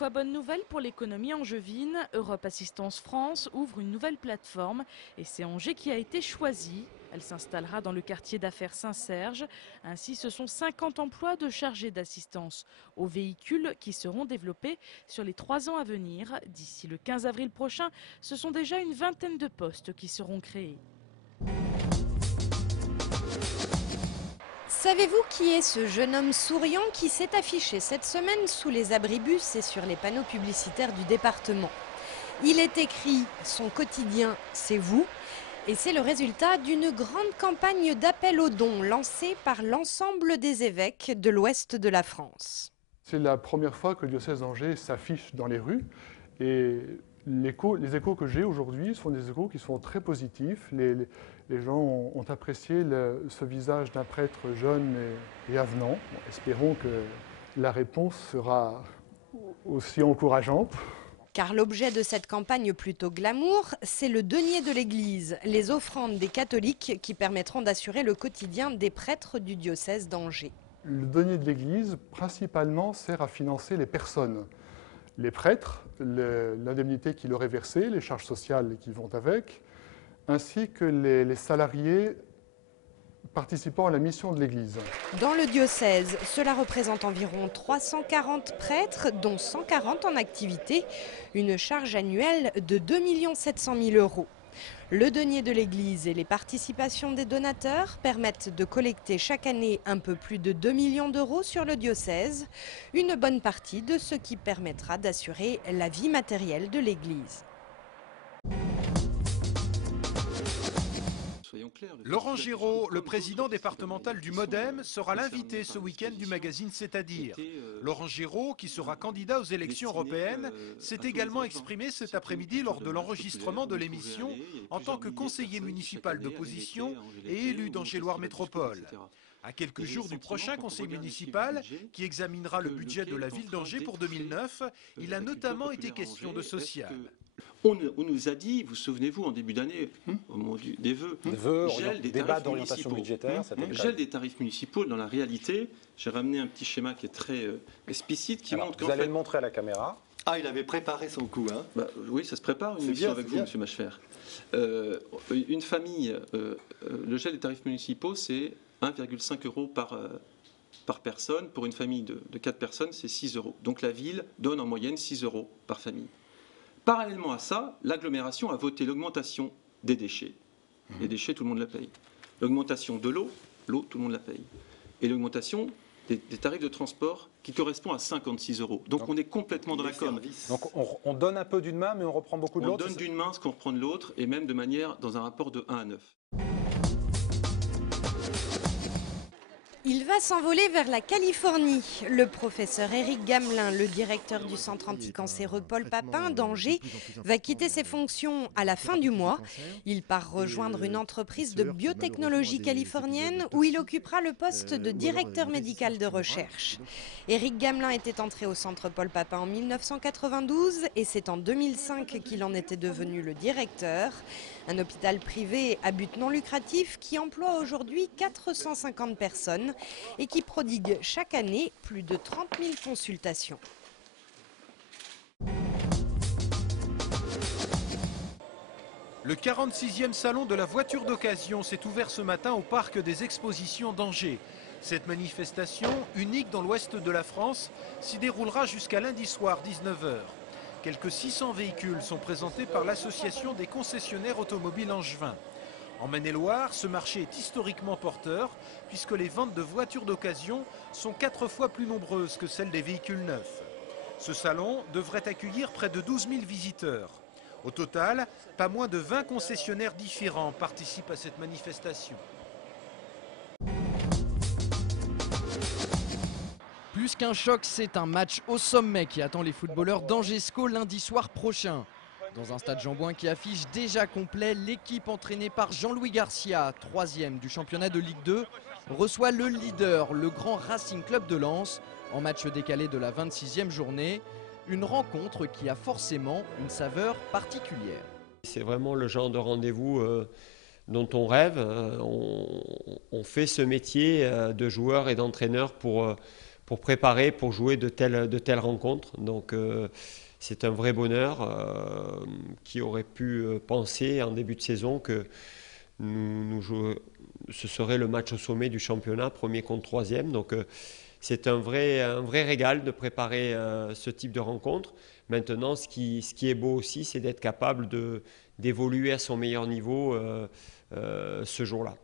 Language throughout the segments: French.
fois bonne nouvelle pour l'économie angevine. Europe Assistance France ouvre une nouvelle plateforme et c'est Angers qui a été choisie. Elle s'installera dans le quartier d'affaires Saint-Serge. Ainsi, ce sont 50 emplois de chargés d'assistance aux véhicules qui seront développés sur les 3 ans à venir. D'ici le 15 avril prochain, ce sont déjà une vingtaine de postes qui seront créés. Savez-vous qui est ce jeune homme souriant qui s'est affiché cette semaine sous les abribus et sur les panneaux publicitaires du département? Il est écrit « Son quotidien, c'est vous ». Et c'est le résultat d'une grande campagne d'appel aux dons lancée par l'ensemble des évêques de l'ouest de la France. C'est la première fois que le diocèse d'Angers s'affiche dans les rues et les échos que j'ai aujourd'hui sont des échos qui sont très positifs. Les gens ont apprécié ce visage d'un prêtre jeune et avenant. Bon, espérons que la réponse sera aussi encourageante. Car l'objet de cette campagne plutôt glamour, c'est le denier de l'Église, les offrandes des catholiques qui permettront d'assurer le quotidien des prêtres du diocèse d'Angers. Le denier de l'Église, principalement, sert à financer les personnes. Les prêtres, l'indemnité qui leur est versée, les charges sociales qui vont avec, ainsi que les salariés participant à la mission de l'Église. Dans le diocèse, cela représente environ 340 prêtres, dont 140 en activité, une charge annuelle de 2 700 000 €. Le denier de l'Église et les participations des donateurs permettent de collecter chaque année un peu plus de 2 millions d'euros sur le diocèse, une bonne partie de ce qui permettra d'assurer la vie matérielle de l'Église. Laurent Giraud, le président départemental du MoDem, sera l'invité ce week-end du magazine C'est-à-dire. Laurent Giraud, qui sera candidat aux élections européennes, s'est également exprimé cet après-midi lors de l'enregistrement de l'émission en tant que conseiller municipal d'opposition et élu d'Angers-Loire Métropole. À quelques jours du prochain conseil municipal, qui examinera le budget de la ville d'Angers pour 2009, il a notamment été question de social. On nous a dit, vous souvenez-vous, en début d'année, au moment des vœux, débat d'orientation budgétaire, gel des tarifs municipaux. Dans la réalité, j'ai ramené un petit schéma qui est très explicite, qui montre qu'en fait... Vous allez le montrer à la caméra. Ah, il avait préparé son coup, hein. Bah, oui, ça se prépare, une mission avec vous, M. Machefer. Une famille, le gel des tarifs municipaux, c'est 1,5 € par personne. Pour une famille de 4 personnes, c'est 6 €. Donc la ville donne en moyenne 6 € par famille. Parallèlement à ça, l'agglomération a voté l'augmentation des déchets. Les déchets, tout le monde la paye. L'augmentation de l'eau, tout le monde la paye. Et l'augmentation des tarifs de transport qui correspond à 56 €. Donc on est complètement dans la com. Donc on donne un peu d'une main, mais on reprend beaucoup de l'autre. On donne d'une main ce qu'on reprend de l'autre, et même de manière dans un rapport de 1 à 9. Il va s'envoler vers la Californie. Le professeur Éric Gamelin, le directeur du centre anticancéreux Paul Papin d'Angers, va quitter ses fonctions à la fin du mois. Il part rejoindre une entreprise de biotechnologie californienne où il occupera le poste de directeur médical de recherche. Éric Gamelin était entré au centre Paul Papin en 1992 et c'est en 2005 qu'il en était devenu le directeur. Un hôpital privé à but non lucratif qui emploie aujourd'hui 450 personnes et qui prodigue chaque année plus de 30 000 consultations. Le 46e salon de la voiture d'occasion s'est ouvert ce matin au parc des expositions d'Angers. Cette manifestation, unique dans l'ouest de la France, s'y déroulera jusqu'à lundi soir 19 h. Quelques 600 véhicules sont présentés par l'association des concessionnaires automobiles angevins. En Maine-et-Loire, ce marché est historiquement porteur puisque les ventes de voitures d'occasion sont 4 fois plus nombreuses que celles des véhicules neufs. Ce salon devrait accueillir près de 12 000 visiteurs. Au total, pas moins de 20 concessionnaires différents participent à cette manifestation. Plus qu'un choc, c'est un match au sommet qui attend les footballeurs d'Angesco lundi soir prochain. Dans un stade Jean-Bouin qui affiche déjà complet, l'équipe entraînée par Jean-Louis Garcia, 3e du championnat de Ligue 2, reçoit le leader, le Grand Racing Club de Lens, en match décalé de la 26e journée. Une rencontre qui a forcément une saveur particulière. C'est vraiment le genre de rendez-vous dont on rêve. On fait ce métier de joueur et d'entraîneur pour préparer, pour jouer de telles rencontres. Donc c'est un vrai bonheur. Qui aurait pu penser en début de saison que ce serait le match au sommet du championnat, premier contre troisième. Donc c'est un vrai régal de préparer ce type de rencontre. Maintenant, ce qui est beau aussi, c'est d'être capable d'évoluer à son meilleur niveau ce jour-là.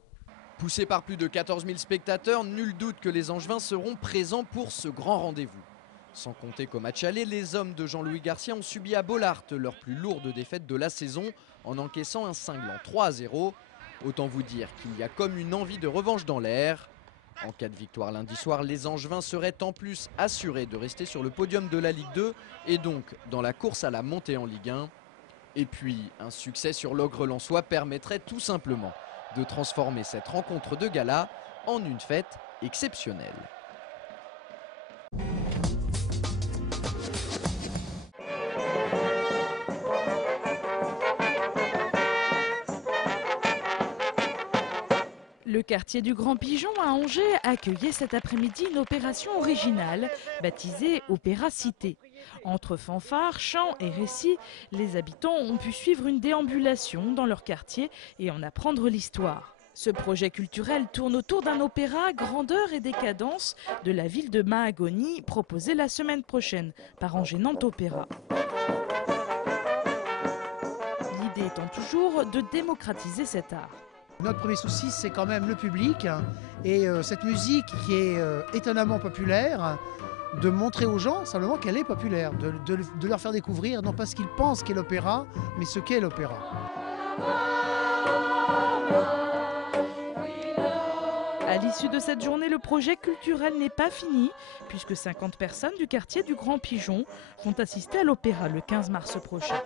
Poussés par plus de 14 000 spectateurs, nul doute que les Angevins seront présents pour ce grand rendez-vous. Sans compter qu'au match aller, les hommes de Jean-Louis Garcia ont subi à Bollaert leur plus lourde défaite de la saison en encaissant un cinglant 3-0. Autant vous dire qu'il y a comme une envie de revanche dans l'air. En cas de victoire lundi soir, les Angevins seraient en plus assurés de rester sur le podium de la Ligue 2 et donc dans la course à la montée en Ligue 1. Et puis, un succès sur l'Ogre lensois permettrait tout simplement de transformer cette rencontre de gala en une fête exceptionnelle. Le quartier du Grand Pigeon à Angers accueillait cet après-midi une opération originale baptisée Opéra Cité. Entre fanfares, chants et récits, les habitants ont pu suivre une déambulation dans leur quartier et en apprendre l'histoire. Ce projet culturel tourne autour d'un opéra grandeur et décadence de la ville de Mahagoni, proposé la semaine prochaine par Angers Nantes Opéra. L'idée étant toujours de démocratiser cet art. Notre premier souci, c'est quand même le public et cette musique qui est étonnamment populaire, de montrer aux gens simplement qu'elle est populaire, de leur faire découvrir non pas ce qu'ils pensent qu'est l'opéra, mais ce qu'est l'opéra. À l'issue de cette journée, le projet culturel n'est pas fini, puisque 50 personnes du quartier du Grand Pigeon vont assister à l'opéra le 15 mars prochain.